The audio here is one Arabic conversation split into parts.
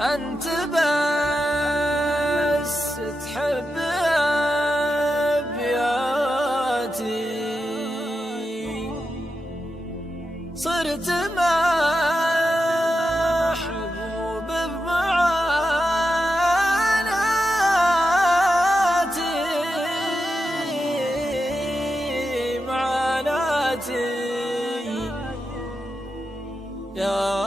أنت بس تحب أبياتي، صرت محبوب بمعاناتي، يا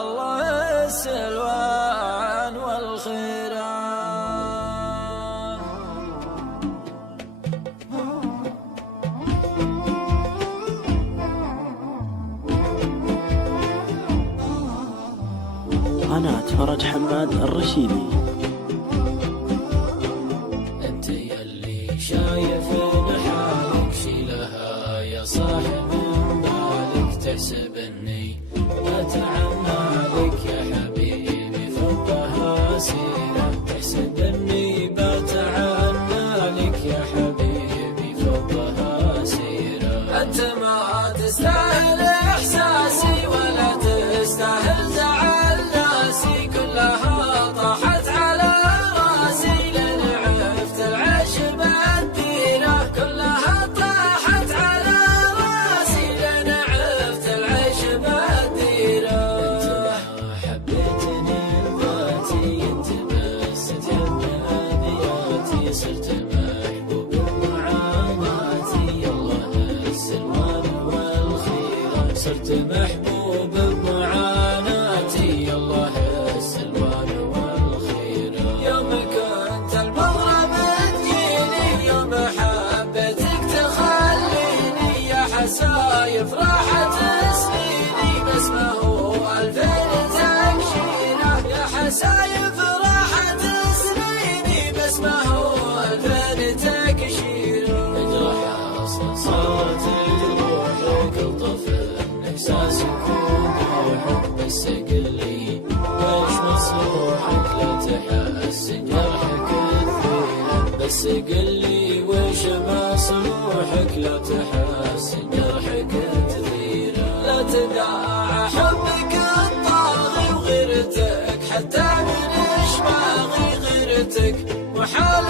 الله السلوان والخيران. قناة فرج حماد الرشيدي. انت يلي شايف حالك شيلها يا صاحب بالك، تحسب اني اتعنى لك يا حبيبي فوقها سيرة، تحسب اني بتعنى لك يا حبيبي فوقها سيرة. انت ما تستاهل احساسي ولا تستاهل زعل ناسي، كلها طاحت على راسي لين عرفت العيش بالديرة، كلها طاحت على راسي لين عرفت العيش بالديرة. انت ما حبيتني بذاتي، انت بس تحب ابياتي، صرت محبوب بمعاناتي، الله السلوان والخيرة، صرت محبوب بمعاناتي، الله السلوان والخيرة. يوم كنت المغرب تجيني، يوم حبيتك تخليني، يا حسايف راحت سنيني، بس ما هو الفين تكشيرة، يا حسايف راحت سنيني، بس ما هو الفين تكشيرة. اجرح يا اصلا صارت جروحك، الطفل احساسك وضوحك، بس قل لي ويش مصلوحك لا تحسن جرحك كثيرا، بس قل لي ويش مصلوحك لا تحسن جرحك كثيرا. لا تداعى حبك الطاغي وغيرتك، حتى من اشماغي غيرتك محال